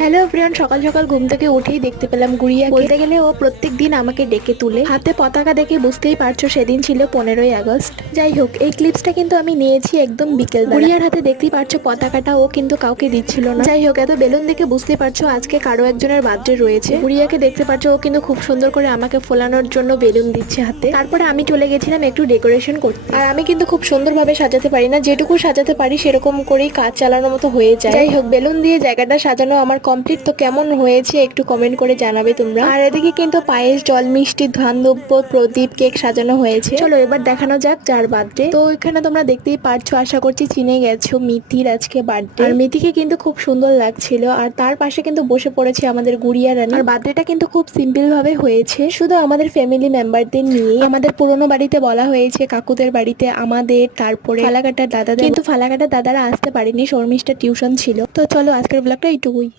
Hello everyone, সকাল সকাল ঘুম থেকে উঠেই দেখতে পেলাম গুড়িয়া। বলতে গেলে ও প্রত্যেক দিন আমাকে ডেকে তুলে, হাতে পতাকা দেখে বুঝতেই পারছো সেদিন ছিল 15ই আগস্ট। যাই হোক, এই ক্লিপসটা কিন্তু আমি নিয়েছি একদম বিকেল। গুড়িয়ার হাতে দেখতেই পারছো পতাকাটা ও কিন্তু কাউকে দিচ্ছিল না। যাই হোক, এত বেলুন দেখে বুঝতেই পারছো আজকে কারো একজনের বার্থডে রয়েছে। গুড়িয়াকে দেখতে পারছো ও কিন্তু খুব সুন্দর করে আমাকে ফোলানোর জন্য বেলুন দিচ্ছে হাতে। তারপরে আমি চলে গেছিলাম একটু ডেকোরেশন করতে। আর আমি কিন্তু খুব সুন্দরভাবে সাজাতে পারি না, যেটুকু সাজাতে পারি সেরকম করেই কাজ চালানোর মতো হয়ে যায়। যাই হোক, বেলুন দিয়ে জায়গাটা সাজানো আমার কমপ্লিট। তো কেমন হয়েছে একটু কমেন্ট করে জানাবে তোমরা। আর এদিকে কিন্তু পায়েস, জল, মিষ্টি, ধানদুব্য, প্রদীপ, কেক সাজানো হয়েছে। চলো এবার দেখানো যাক যার বার্থডে। তো এখানে তোমরা দেখতেই পারছো, আশা করছি চিনে গেছো, মিথির আজকে বার্থডে। আর মিথিকে কিন্তু খুব সুন্দর লাগছিল। আর তার পাশে কিন্তু বসে পড়েছে আমাদের গুড়িয়া রানী। আর বার্থডেটা কিন্তু খুব সিম্পল ভাবে হয়েছে, শুধু আমাদের ফ্যামিলি মেম্বারদের নিয়ে। আমাদের পুরোনো বাড়িতে বলা হয়েছে, কাকুদের বাড়িতে আমাদের, তারপরে ফালাকাটার দাদাদের। কিন্তু ফালাকাটার দাদারা আসতে পারেনি, শর্মিষ্ঠা টিউশন ছিল। তো চলো আজকের ব্লগটা এইটুকুই।